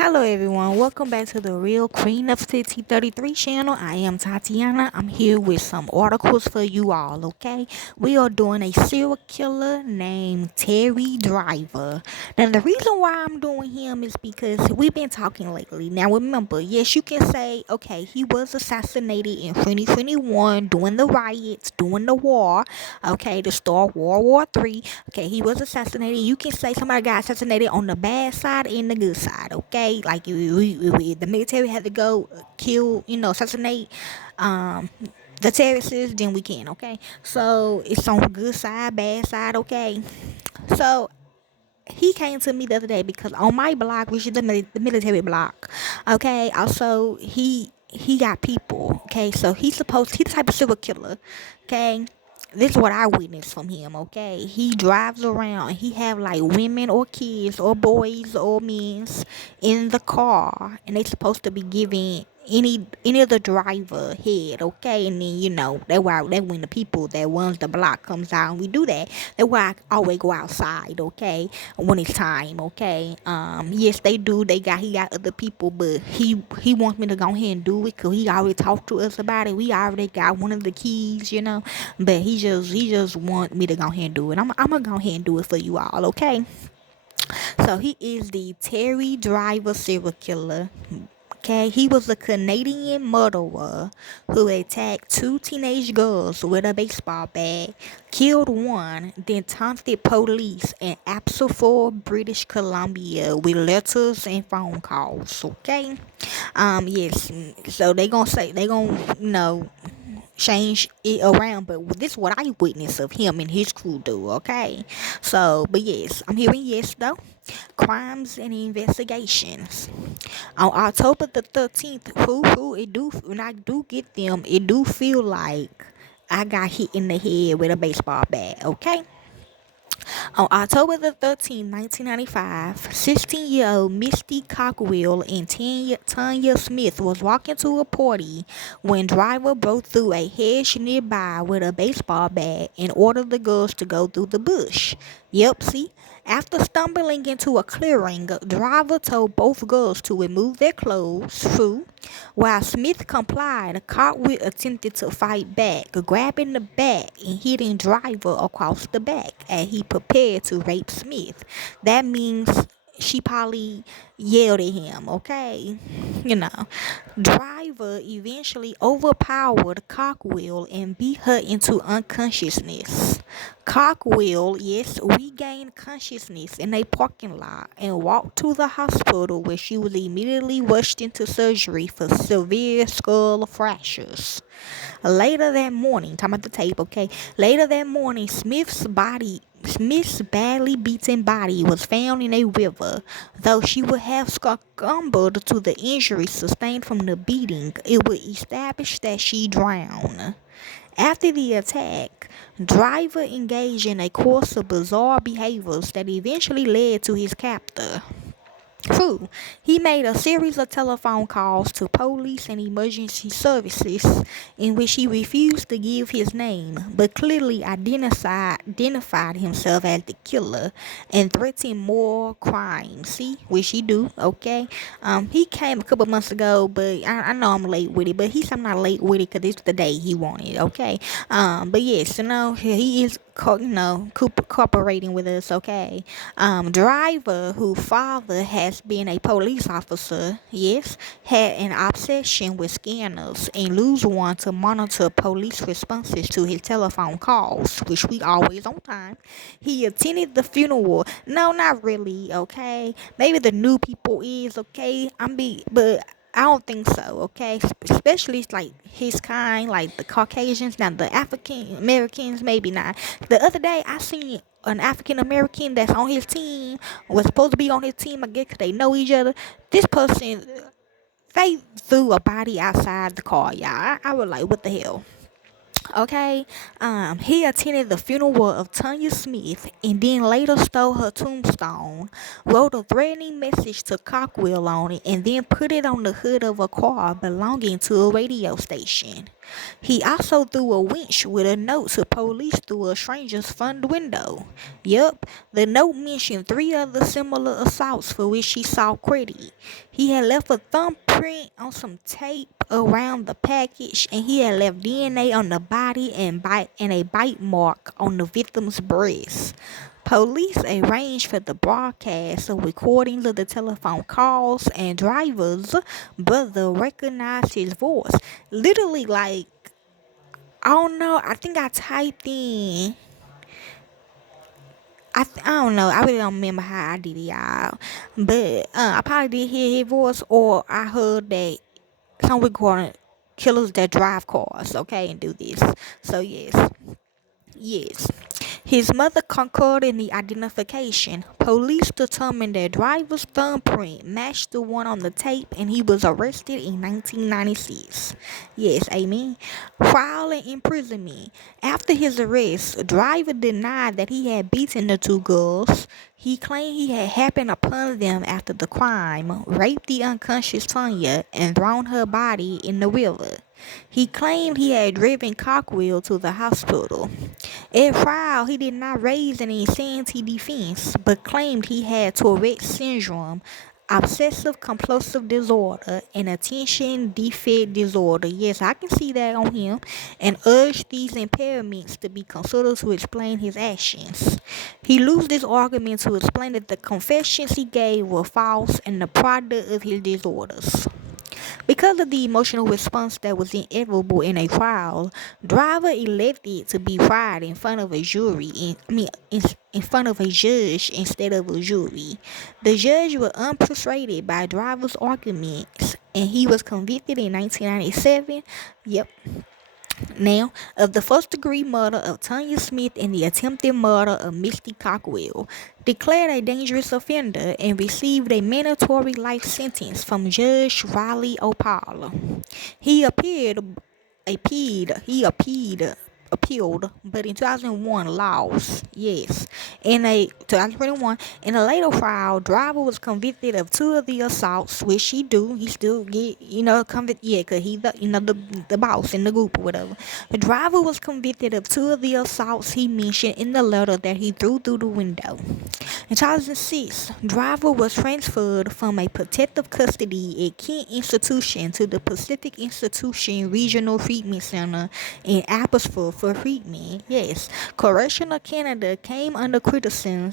Hello everyone, welcome back to the Real Queen of City 33 channel. I am Tatiana. I'm here with some articles for you all, okay? We are doing a serial killer named Terry Driver. Now the reason why I'm doing him is because we've been talking lately. Now remember, yes, you can say, okay, he was assassinated in 2021 during the riots, during the war, okay, to start World War III. Okay, he was assassinated. You can say somebody got assassinated on the bad side and the good side. Okay, like the military had to go kill, assassinate um the terrorists, then we can. Okay, so it's on good side, bad side. Okay, so he came to me the other day because on my block, which is the military block, okay, also he got people, okay, so he's the type of serial killer, okay. This is what I witnessed from him, okay. He drives around and he have like women or kids or boys or men in the car, and they supposed to be giving any of the driver head, okay. And then that when the people that runs the block comes out and we do that. That's why I always go outside, okay, when it's time, okay. Yes, they do. He got other people, but he wants me to go ahead and do it because he already talked to us about it. We already got one of the keys, but he just want me to go ahead and do it. I'm gonna go ahead and do it for you all, okay. So he is the Terry Driver serial killer. Okay, he was a Canadian murderer who attacked two teenage girls with a baseball bat, killed one, then taunted police in Abbotsford, British Columbia with letters and phone calls. Okay, yes. So they gonna change it around, but this is what I witnessed of him and his crew do, okay? So, but yes, I'm hearing yes though. Crimes and investigations. On October the 13th, it do, when I do get them, it do feel like I got hit in the head with a baseball bat, okay? On October the 13th, 1995, 16-year-old Misty Cockwell and Tanya Smith was walking to a party when driver broke through a hedge nearby with a baseball bat and ordered the girls to go through the bush. Yep, see? After stumbling into a clearing, driver told both girls to remove their clothes. True. While Smith complied, Cockwell attempted to fight back, grabbing the bat and hitting driver across the back as he prepared to rape Smith. That means she probably yelled at him, okay? You know. Driver eventually overpowered Cockwell and beat her into unconsciousness. Cockwell, yes, regained consciousness in a parking lot and walked to the hospital where she was immediately rushed into surgery for severe skull fractures. Later that morning, talking about the tape, okay? Later that morning, Smith's badly beaten body was found in a river. Though she would have succumbed to the injuries sustained from the beating, it was established that she drowned. After the attack, Driver engaged in a course of bizarre behaviors that eventually led to his capture. True, he made a series of telephone calls to police and emergency services in which he refused to give his name, but clearly identified himself as the killer and threatened more crimes. See, which he do, okay? He came a couple months ago, but I know I'm late with it, but I'm not late with it because it's the day he wanted, okay? But yes, he is cooperating with us, okay? Driver, whose father has been a police officer, yes, had an obsession with scanners and used one to monitor police responses to his telephone calls, which we always on time. He attended the funeral. No, not really, okay? Maybe the new people is, okay? But I don't think so, okay? Especially like his kind, like the Caucasians. Now the African Americans, maybe not. The other day I seen an African American that's on his team, was supposed to be on his team, I guess 'cause they know each other. This person, they threw a body outside the car, y'all. I was like, what the hell? Okay, he attended the funeral of Tanya Smith and then later stole her tombstone, wrote a threatening message to Cockwell on it, and then put it on the hood of a car belonging to a radio station. He also threw a winch with a note to police through a stranger's front window. Yup, the note mentioned 3 other similar assaults for which he saw credit. He had left a thumbprint on some tape around the package, and he had left DNA on the body and a bite mark on the victim's breast. Police arranged for the broadcast of recordings of the telephone calls, and driver's brother recognized his voice. Literally, like, I don't know. I think I typed in. I don't know. I really don't remember how I did it, y'all. But I probably did hear his voice, or I heard that some recording killers that drive cars, okay, and do this. So yes. His mother concurred in the identification. Police determined that driver's thumbprint matched the one on the tape, and he was arrested in 1996. Yes, amen. Trial and imprisonment. After his arrest, driver denied that he had beaten the 2 girls. He claimed he had happened upon them after the crime, raped the unconscious Tanya, and thrown her body in the river. He claimed he had driven Cockrell to the hospital. At trial, he did not raise an insanity defense, but claimed he had Tourette syndrome, obsessive compulsive disorder, and attention deficit disorder. Yes, I can see that on him, and urged these impairments to be considered to explain his actions. He used this argument to explain that the confessions he gave were false and the product of his disorders. Because of the emotional response that was inevitable in a trial, Driver elected to be tried in front of a in front of a judge instead of a jury. The judge was unpersuaded by Driver's arguments, and he was convicted in 1997. Yep. Now, of the first-degree murder of Tanya Smith and the attempted murder of Misty Cockrell, declared a dangerous offender and received a mandatory life sentence from Judge Riley O'Pala. He appealed, but in 2001 lost. Yes, in a 2021, in a later trial, Driver was convicted of 2 of the assaults, which he still get convicted. Yeah, cause he the boss in the group or whatever. The Driver was convicted of 2 of the assaults he mentioned in the letter that he threw through the window. In 2006, Driver was transferred from a protective custody at Kent Institution to the Pacific Institution Regional Treatment Center in Abbotsford for treatment. Yes, Correctional Canada came under criticism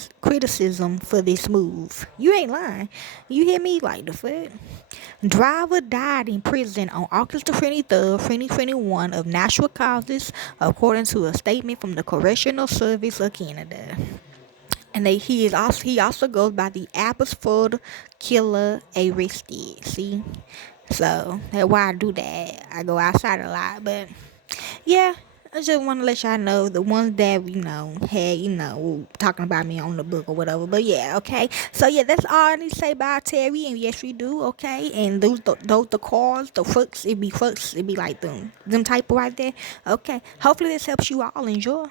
for this move. You ain't lying. You hear me? Like the fuck? Driver died in prison on August 23rd, 2021 of natural causes, according to a statement from the Correctional Service of Canada. And he also goes by the Abbotsford Killer Arrested. See, so that's why I do that. I go outside a lot, but yeah. I just want to let y'all know the ones that had talking about me on the book or whatever. But yeah, okay. So yeah, that's all I need to say about Terry. And yes, we do, okay. And those the cars, the fucks, it be like them type right there. Okay. Hopefully this helps you all. Enjoy.